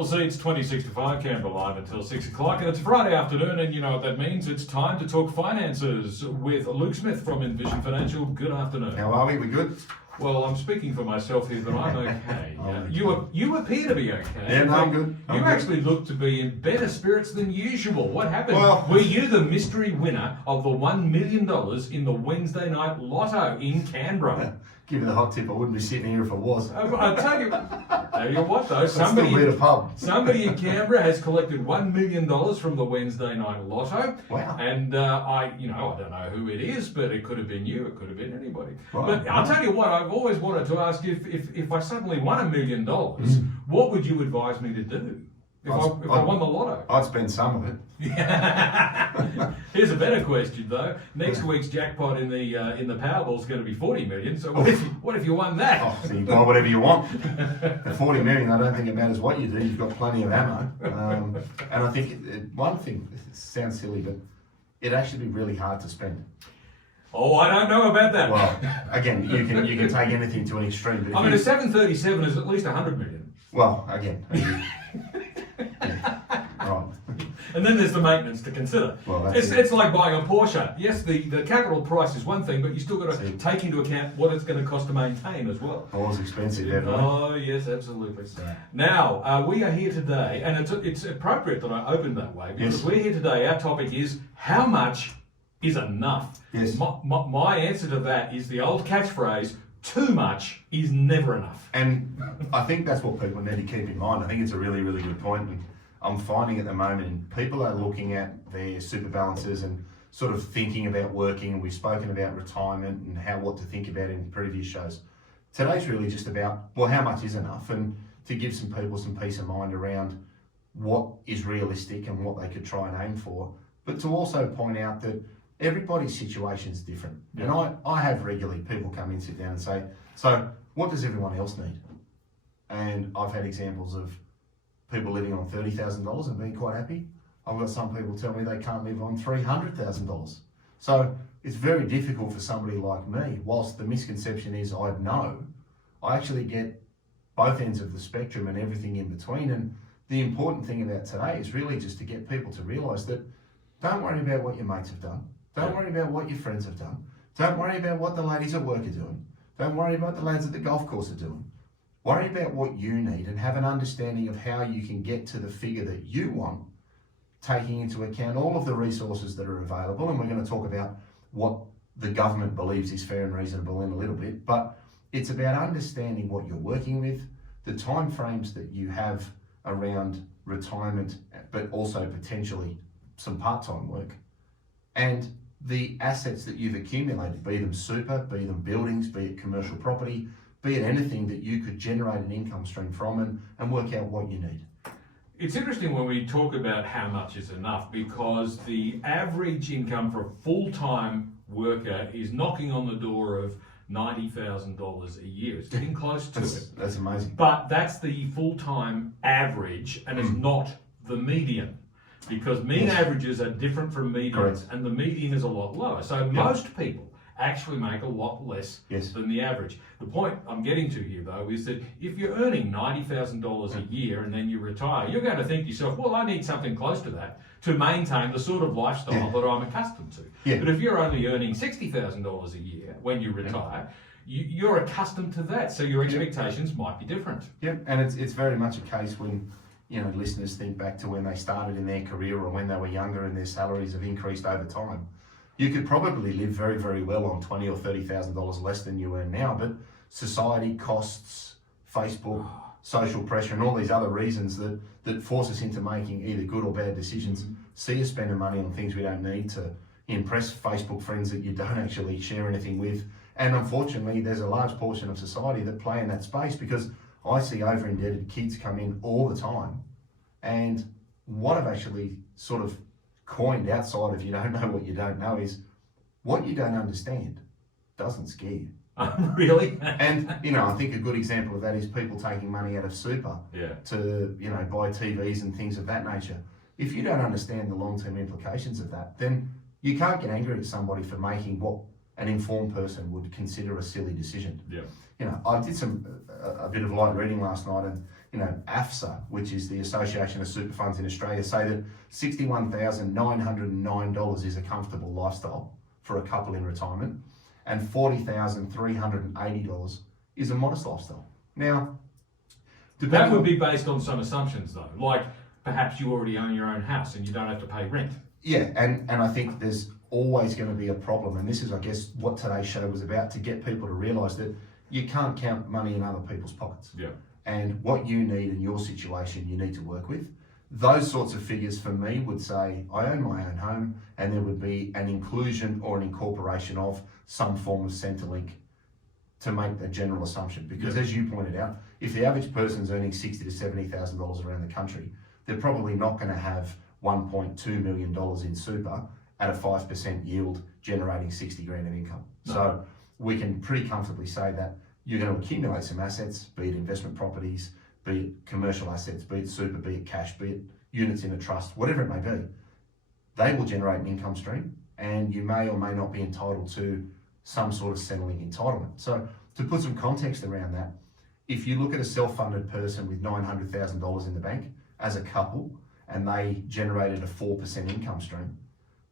Well, see, it's 26 to 5 Canberra live until 6 o'clock, and it's Friday afternoon, and you know what that means. It's time to talk finances with Luke Smith from Envision Financial. Good afternoon. How are we? We good? Well, I'm speaking for myself here, but I'm okay. You appear to be okay. Yeah, no, I'm good. You actually look to be in better spirits than usual. What happened? Well, were you the mystery winner of the $1 million in the Wednesday night lotto in Canberra? Give you the hot tip, I wouldn't be sitting here if I was. I'll tell you what though, Still be at a pub. somebody in Canberra has collected $1 million from the Wednesday night lotto. Wow. And I don't know who it is, but it could have been you, it could have been anybody. Right. But I'll tell you what, I've always wanted to ask if I suddenly won $1 million, what would you advise me to do? If I won the lotto? I'd spend some of it. Here's a better question though. Next week's jackpot in the Powerball is going to be 40 million. So what if you won that? Oh, so you buy whatever you want. The 40 million, I don't think it matters what you do. You've got plenty of ammo. And I think one thing, it sounds silly, but it'd actually be really hard to spend. Oh, I don't know about that. Well, again, you can take anything to an extreme. But I mean, a 737 is at least 100 million. Well, again. Right. And then there's the maintenance to consider. Well, it's like buying a Porsche. Yes, the capital price is one thing, but you still got to take into account what it's going to cost to maintain as well. Always expensive, definitely. Oh, yes, absolutely. Now, we are here today, and it's appropriate that I opened that way, because we're here today. Our topic is how much is enough? Yes. My answer to that is the old catchphrase, too much is never enough. And I think that's what people need to keep in mind. I think it's a really, really good point. And I'm finding at the moment, people are looking at their super balances and sort of thinking about working. And we've spoken about retirement and what to think about in previous shows. Today's really just about, well, how much is enough? And to give some people some peace of mind around what is realistic and what they could try and aim for. But to also point out that everybody's situation is different. Yeah. And I have regularly people come in, sit down and say, so what does everyone else need? And I've had examples of people living on $30,000 and being quite happy. I've got some people tell me they can't live on $300,000. So it's very difficult for somebody like me. Whilst the misconception is I know, I actually get both ends of the spectrum and everything in between. And the important thing about today is really just to get people to realise that don't worry about what your mates have done. Don't worry about what your friends have done. Don't worry about what the ladies at work are doing. Don't worry about the lads at the golf course are doing. Worry about what you need and have an understanding of how you can get to the figure that you want, taking into account all of the resources that are available. And we're going to talk about what the government believes is fair and reasonable in a little bit. But it's about understanding what you're working with, the time frames that you have around retirement, but also potentially some part-time work, and the assets that you've accumulated, be them super, be them buildings, be it commercial property, be it anything that you could generate an income stream from and work out what you need. It's interesting when we talk about how much is enough, because the average income for a full-time worker is knocking on the door of $90,000 a year. It's getting close to it. That's amazing. But that's the full-time average, and it's not the median. Because mean averages are different from medians. Correct. And the median is a lot lower. So most people actually make a lot less than the average. The point I'm getting to here though is that if you're earning $90,000 a year and then you retire, you're going to think to yourself, well, I need something close to that to maintain the sort of lifestyle that I'm accustomed to. Yeah. But if you're only earning $60,000 a year when you retire, you're accustomed to that. So your expectations might be different. Yep, and it's very much a case when listeners think back to when they started in their career or when they were younger and their salaries have increased over time. You could probably live very, very well on $20,000 or $30,000 less than you earn now, but society, costs, Facebook, social pressure, and all these other reasons that force us into making either good or bad decisions, see us spending money on things we don't need to impress Facebook friends that you don't actually share anything with. And unfortunately, there's a large portion of society that play in that space, because I see over-indebted kids come in all the time. And what I've actually sort of coined outside of you don't know what you don't know is what you don't understand doesn't scare you. Really? And, I think a good example of that is people taking money out of super to, buy TVs and things of that nature. If you don't understand the long-term implications of that, then you can't get angry at somebody for making what an informed person would consider a silly decision. Yeah. I did a bit of light reading last night, and AFSA, which is the Association of Super Funds in Australia, say that $61,909 is a comfortable lifestyle for a couple in retirement, and $40,380 is a modest lifestyle. Now, that would be based on some assumptions though, like perhaps you already own your own house and you don't have to pay rent. Yeah, and I think there's always going to be a problem, and this is, I guess, what today's show was about, to get people to realise that you can't count money in other people's pockets. Yeah. And what you need in your situation, you need to work with. Those sorts of figures for me would say, I own my own home, and there would be an inclusion or an incorporation of some form of Centrelink to make the general assumption. Because as you pointed out, if the average person's earning $60,000 to $70,000 around the country, they're probably not going to have $1.2 million in super at a 5% yield generating 60 grand in income. No. So we can pretty comfortably say that you're going to accumulate some assets, be it investment properties, be it commercial assets, be it super, be it cash, be it units in a trust, whatever it may be. They will generate an income stream, and you may or may not be entitled to some sort of Centrelink entitlement. So to put some context around that, if you look at a self-funded person with $900,000 in the bank as a couple, and they generated a 4% income stream,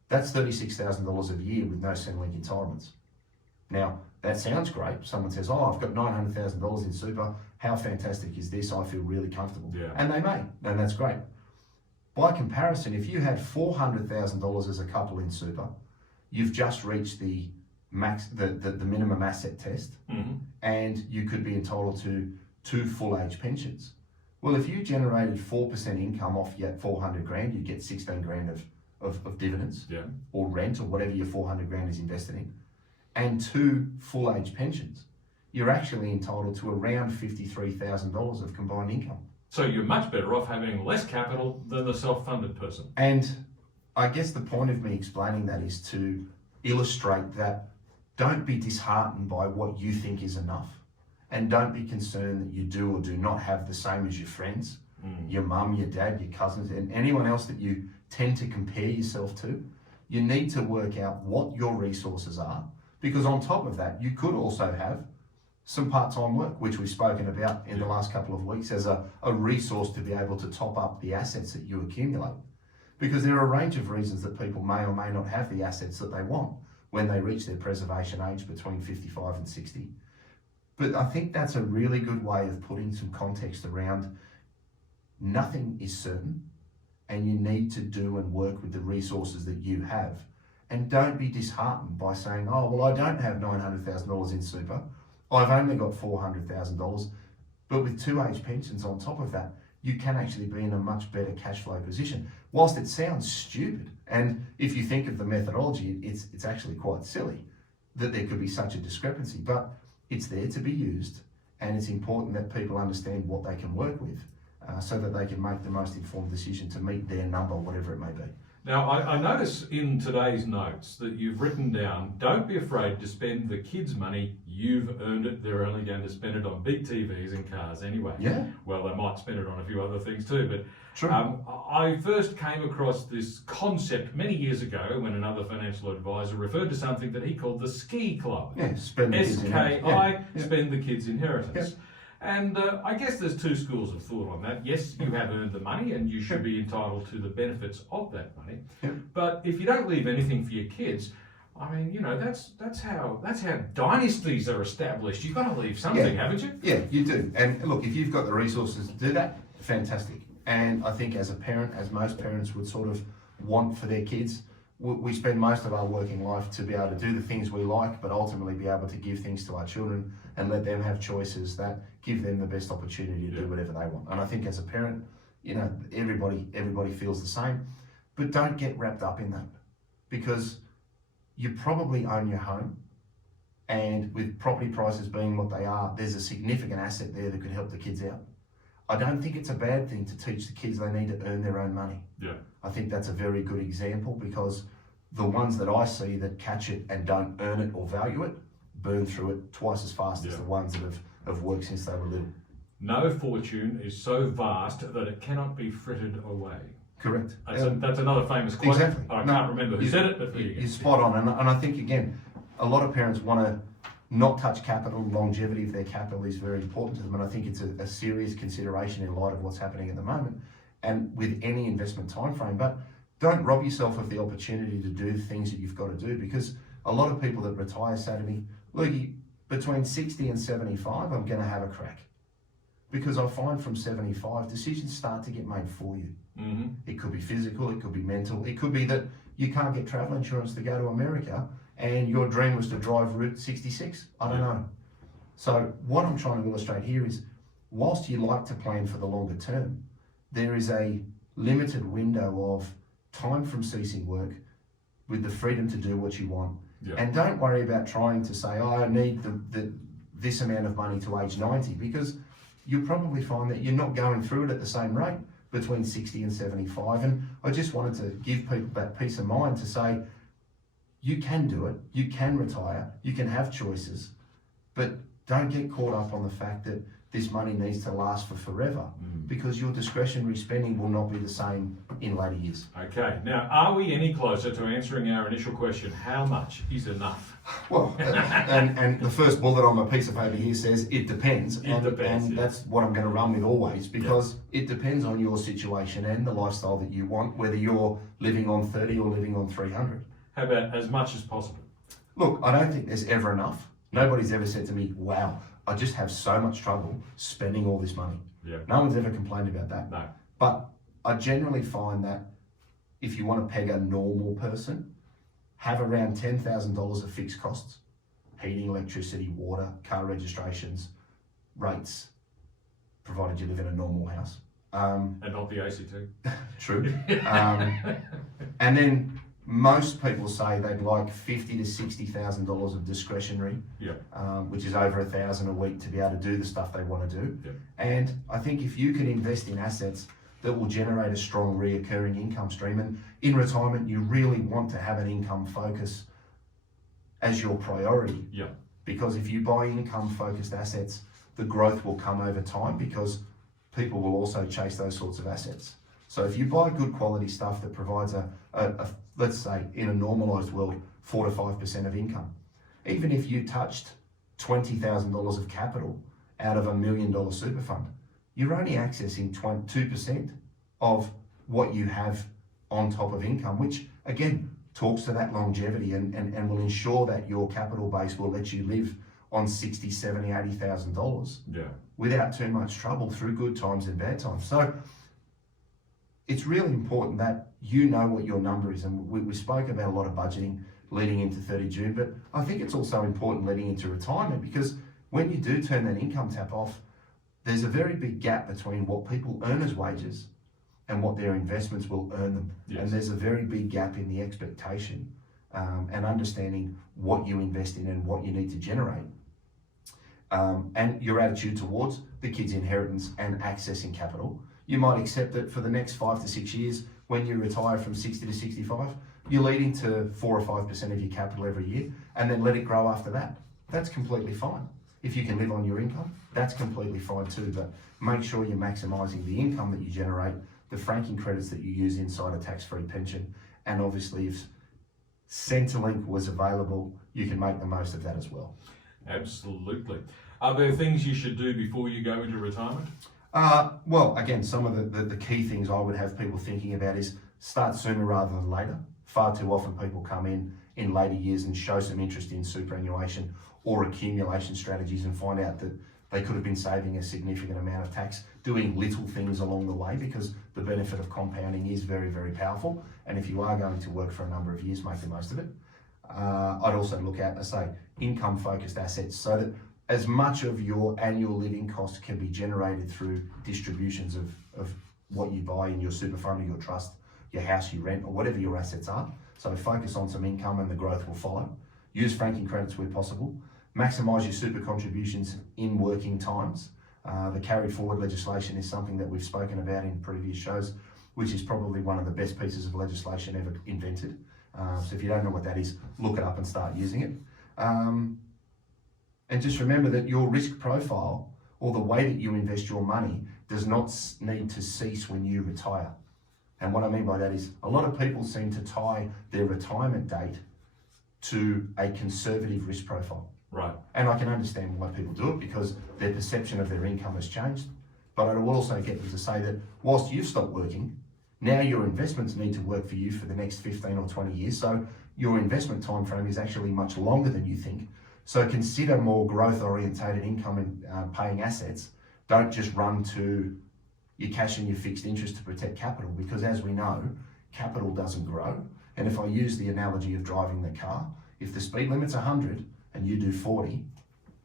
that's $36,000 a year with no Centrelink entitlements. Now, that sounds great. Someone says, oh, I've got $900,000 in super. How fantastic is this? I feel really comfortable. Yeah. And they may, and that's great. By comparison, if you had $400,000 as a couple in super, you've just reached the minimum asset test, and you could be entitled to 2 full age pensions. Well, if you generated 4% income off yet 400 grand, you'd get 16 grand of dividends, or rent, or whatever your 400 grand is invested in, and 2 full age pensions. You're actually entitled to around $53,000 of combined income. So you're much better off having less capital than the self-funded person. And I guess the point of me explaining that is to illustrate that don't be disheartened by what you think is enough. And don't be concerned that you do or do not have the same as your friends, your mum, your dad, your cousins, and anyone else that you tend to compare yourself to. You need to work out what your resources are, because on top of that, you could also have some part-time work, which we've spoken about in the last couple of weeks as a resource to be able to top up the assets that you accumulate. Because there are a range of reasons that people may or may not have the assets that they want when they reach their preservation age between 55 and 60. But I think that's a really good way of putting some context around nothing is certain, and you need to do and work with the resources that you have. And don't be disheartened by saying, oh, well, I don't have $900,000 in super. I've only got $400,000. But with 2 age pensions on top of that, you can actually be in a much better cash flow position. Whilst it sounds stupid, and if you think of the methodology, it's actually quite silly that there could be such a discrepancy, but it's there to be used, and it's important that people understand what they can work with so that they can make the most informed decision to meet their number, whatever it may be. Now, I notice in today's notes that you've written down, don't be afraid to spend the kids' money. You've earned it. They're only going to spend it on big TVs and cars anyway. Yeah. Well, they might spend it on a few other things too. But True. I first came across this concept many years ago when another financial advisor referred to something that he called the ski club. Yeah, spend the kids' SKI, spend the kids' inheritance. Yeah. And I guess there's 2 schools of thought on that. Yes, you have earned the money and you should be entitled to the benefits of that money. Yeah. But if you don't leave anything for your kids, I mean, you know, that's how dynasties are established. You've got to leave something, haven't you? Yeah, you do. And look, if you've got the resources to do that, fantastic. And I think as a parent, as most parents would sort of want for their kids, we spend most of our working life to be able to do the things we like, but ultimately be able to give things to our children and let them have choices that give them the best opportunity to do whatever they want. And I think as a parent, you know, everybody feels the same, but don't get wrapped up in that, because you probably own your home, and with property prices being what they are, there's a significant asset there that could help the kids out. I don't think it's a bad thing to teach the kids they need to earn their own money. Yeah. I think that's a very good example, because the ones that I see that catch it and don't earn it or value it burn through it twice as fast as the ones that have worked since they were little. No fortune is so vast that it cannot be frittered away. Correct. That's another famous quote. Exactly. I can't remember who said it, but you're spot on. And I think, again, a lot of parents want to not touch capital. Longevity of their capital is very important to them, and I think it's a serious consideration in light of what's happening at the moment and with any investment time frame. But don't rob yourself of the opportunity to do things that you've got to do, because a lot of people that retire say to me, Lukey, between 60 and 75, I'm going to have a crack. Because I find from 75, decisions start to get made for you. Mm-hmm. It could be physical, it could be mental, it could be that you can't get travel insurance to go to America and your dream was to drive Route 66. I don't know. So what I'm trying to illustrate here is, whilst you like to plan for the longer term, there is a limited window of time from ceasing work with the freedom to do what you want. Yeah. And don't worry about trying to say, oh, I need this amount of money to age 90, because you'll probably find that you're not going through it at the same rate between 60 and 75. And I just wanted to give people that peace of mind to say, you can do it, you can retire, you can have choices, but don't get caught up on the fact that this money needs to last for forever, because your discretionary spending will not be the same in later years. Okay, now are we any closer to answering our initial question, how much is enough? Well, and the first bullet on my piece of paper here says it depends. And that's what I'm going to run with always, because it depends on your situation and the lifestyle that you want, whether you're living on 30 or living on 300. How about as much as possible? Look, I don't think there's ever enough. Nobody's ever said to me, wow, I just have so much trouble spending all this money. Yeah. No one's ever complained about that. No. But I generally find that if you want to peg a normal person, have around $10,000 of fixed costs: heating, electricity, water, car registrations, rates, provided you live in a normal house. And not the ACT. True. And then most people say they'd like $50,000 to $60,000 of discretionary, which is over $1,000 a week, to be able to do the stuff they want to do. Yep. And I think if you can invest in assets that will generate a strong reoccurring income stream, and in retirement you really want to have an income focus as your priority. Yeah. Because if you buy income focused assets, the growth will come over time, because people will also chase those sorts of assets. So if you buy good quality stuff that provides a let's say in a normalized world, 4 to 5% of income, even if you touched $20,000 of capital out of $1 million super fund, you're only accessing 2% of what you have on top of income, which again talks to that longevity and will ensure that your capital base will let you live on $60,000, $70,000, $80,000 without too much trouble through good times and bad times. So it's really important that you know what your number is. And we spoke about a lot of budgeting leading into 30 June, but I think it's also important leading into retirement, because when you do turn that income tap off, there's a very big gap between what people earn as wages and what their investments will earn them. Yes. And there's a very big gap in the expectation and understanding what you invest in and what you need to generate. And your attitude towards the kids' inheritance and accessing capital. You might accept that for the next 5 to 6 years, when you retire from 60 to 65, you're leading to 4 or 5% of your capital every year, and then let it grow after that. That's completely fine. If you can live on your income, that's completely fine too, but make sure you're maximising the income that you generate, the franking credits that you use inside a tax-free pension, and obviously if Centrelink was available, you can make the most of that as well. Absolutely. Are there things you should do before you go into retirement? Well, again, some of the key things I would have people thinking about is start sooner rather than later. Far too often people come in later years and show some interest in superannuation or accumulation strategies and find out that they could have been saving a significant amount of tax doing little things along the way, because the benefit of compounding is very, very powerful. And if you are going to work for a number of years, make the most of it. I'd also look at, income focused assets, so that as much of your annual living cost can be generated through distributions of what you buy in your super fund or your trust, your house you rent, or whatever your assets are. So focus on some income and the growth will follow. Use franking credits where possible. Maximise your super contributions in working times. The carried forward legislation is something that we've spoken about in previous shows, which is probably one of the best pieces of legislation ever invented. So if you don't know what that is, look it up and start using it. And just remember that your risk profile, or the way that you invest your money, does not need to cease when you retire. And what I mean by that is, a lot of people seem to tie their retirement date to a conservative risk profile. Right. And I can understand why people do it because their perception of their income has changed. But I will also get them to say that whilst you've stopped working, now your investments need to work for you for the next 15 or 20 years. So your investment time frame is actually much longer than you think. So consider more growth orientated income and paying assets. Don't just run to your cash and your fixed interest to protect capital, because as we know, capital doesn't grow. And if I use the analogy of driving the car, if the speed limit's 100 and you do 40,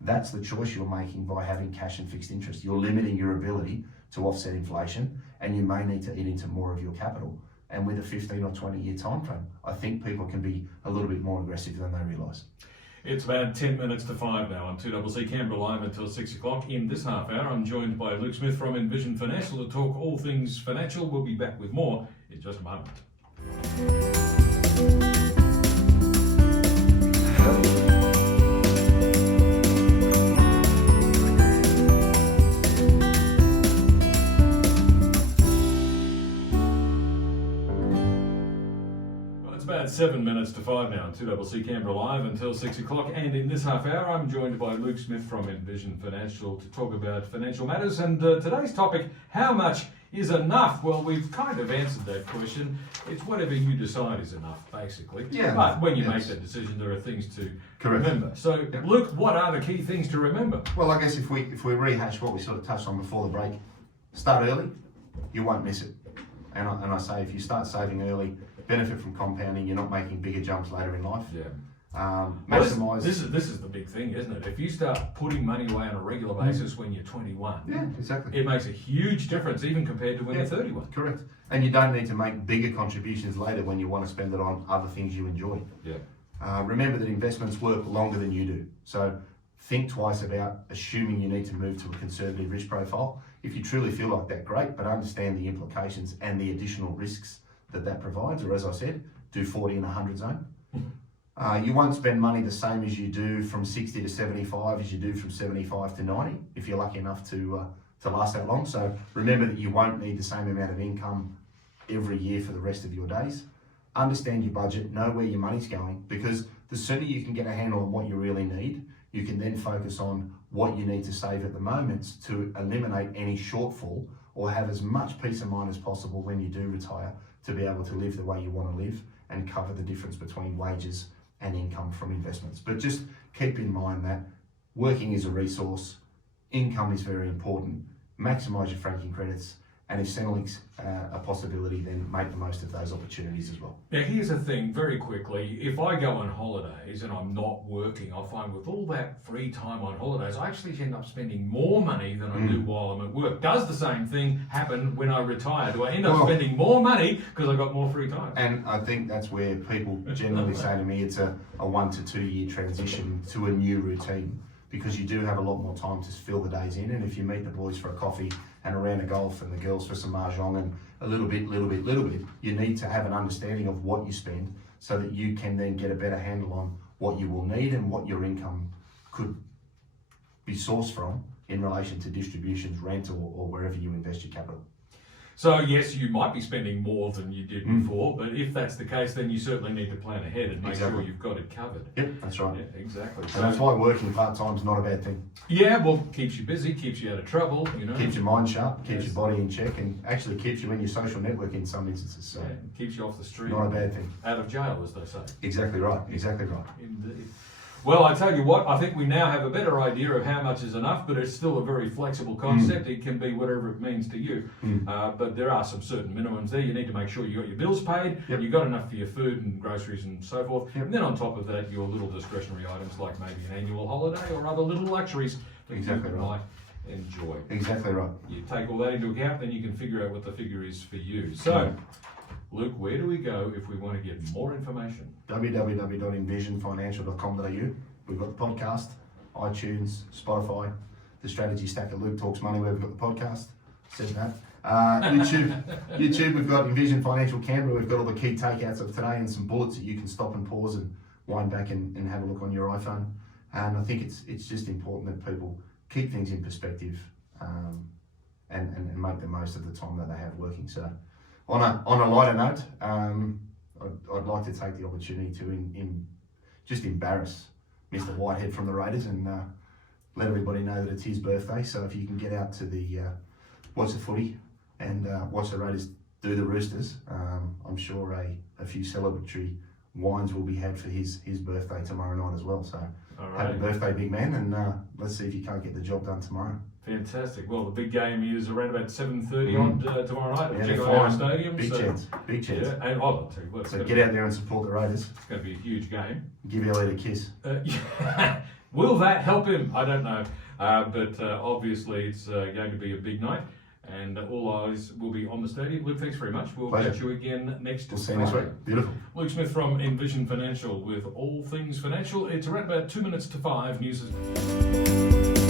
that's the choice you're making by having cash and fixed interest. You're limiting your ability to offset inflation, and you may need to eat into more of your capital. And with a 15 or 20 year time frame, I think people can be a little bit more aggressive than they realise. It's about 10 minutes to 5 now on 2CC Canberra Live until 6 o'clock. In this half hour, I'm joined by Luke Smith from Envision Financial to talk all things financial. We'll be back with more in just a moment. It's about 7 minutes to 5 now on 2CC Canberra Live until 6 o'clock. And in this half hour, I'm joined by Luke Smith from Envision Financial to talk about financial matters. And today's topic, how much is enough? Well, we've kind of answered that question. It's whatever you decide is enough, basically. Yeah, but when you make that decision, there are things to Correct. remember. So, Luke, what are the key things to remember? Well, I guess if we rehash what we sort of touched on before the break, start early, you won't miss it. And I say if you start saving early, benefit from compounding, you're not making bigger jumps later in life. Yeah. Maximise. This is the big thing, isn't it? If you start putting money away on a regular basis when you're 21, Yeah, exactly. it makes a huge difference, even compared to when you're 31. Correct. And you don't need to make bigger contributions later when you want to spend it on other things you enjoy. Yeah. Remember that investments work longer than you do. So think twice about assuming you need to move to a conservative risk profile. If you truly feel like that, great, but understand the implications and the additional risks that provides, or as I said, do 40 in 100 zone. You won't spend money the same as you do from 60 to 75 as you do from 75 to 90, if you're lucky enough to last that long. So remember that you won't need the same amount of income every year for the rest of your days. Understand your budget, know where your money's going, because the sooner you can get a handle on what you really need, you can then focus on what you need to save at the moment to eliminate any shortfall or have as much peace of mind as possible when you do retire to be able to live the way you want to live and cover the difference between wages and income from investments. But just keep in mind that working is a resource, income is very important, maximise your franking credits, and if Centrelink's a possibility, then make the most of those opportunities as well. Now, here's the thing, very quickly. If I go on holidays and I'm not working, I find with all that free time on holidays, I actually end up spending more money than I do while I'm at work. Does the same thing happen when I retire? Do I end up spending more money because I've got more free time? And I think that's where people generally say to me it's a 1 to 2 year transition to a new routine, because you do have a lot more time to fill the days in. And if you meet the boys for a coffee and a round of golf and the girls for some mahjong and a little bit, you need to have an understanding of what you spend so that you can then get a better handle on what you will need and what your income could be sourced from in relation to distributions, rent, or wherever you invest your capital. So yes, you might be spending more than you did before, but if that's the case, then you certainly need to plan ahead and make sure you've got it covered. Yep, that's right. Yeah, exactly. And that's why working part-time is not a bad thing. Yeah, well, keeps you busy, keeps you out of trouble, you know. Keeps your mind sharp, keeps your body in check, and actually keeps you in your social network in some instances. So keeps you off the street. Not a bad thing. Out of jail, as they say. Exactly right, exactly right. Indeed. Well, I tell you what, I think we now have a better idea of how much is enough, but it's still a very flexible concept. It can be whatever it means to you. But there are some certain minimums there. You need to make sure you got your bills paid, you've got enough for your food and groceries and so forth. And then on top of that, your little discretionary items like maybe an annual holiday or other little luxuries that you might enjoy. Exactly right. You take all that into account, then you can figure out what the figure is for you. So, Luke, where do we go if we want to get more information? www.envisionfinancial.com.au. We've got the podcast, iTunes, Spotify, the Strategy Stack at Luke Talks Money, where we've got the podcast. Said that. YouTube, we've got Envision Financial Canberra. We've got all the key takeouts of today and some bullets that you can stop and pause and wind back and have a look on your iPhone. And I think it's just important that people keep things in perspective and make the most of the time that they have working. So on a lighter note, I'd like to take the opportunity to just embarrass Mr. Whitehead from the Raiders, and let everybody know that it's his birthday. So if you can get out to the watch the footy and watch the Raiders do the Roosters, I'm sure a few celebratory wines will be had for his birthday tomorrow night as well. So happy birthday, big man, and let's see if you can't get the job done tomorrow. Fantastic. Well, the big game is around about 7:30 on tomorrow night at Yeah, Chicago Stadium. Big chance. Yeah, and I'll tell you what, So get out there and support the Raiders. It's going to be a huge game. Give Elliot a kiss. Will that help him? I don't know. But obviously it's going to be a big night, and all eyes will be on the stadium. Luke, thanks very much. We'll catch you again next We'll see you next week. Beautiful. Luke Smith from Envision Financial with all things financial. It's around about 2 minutes to 5. News is...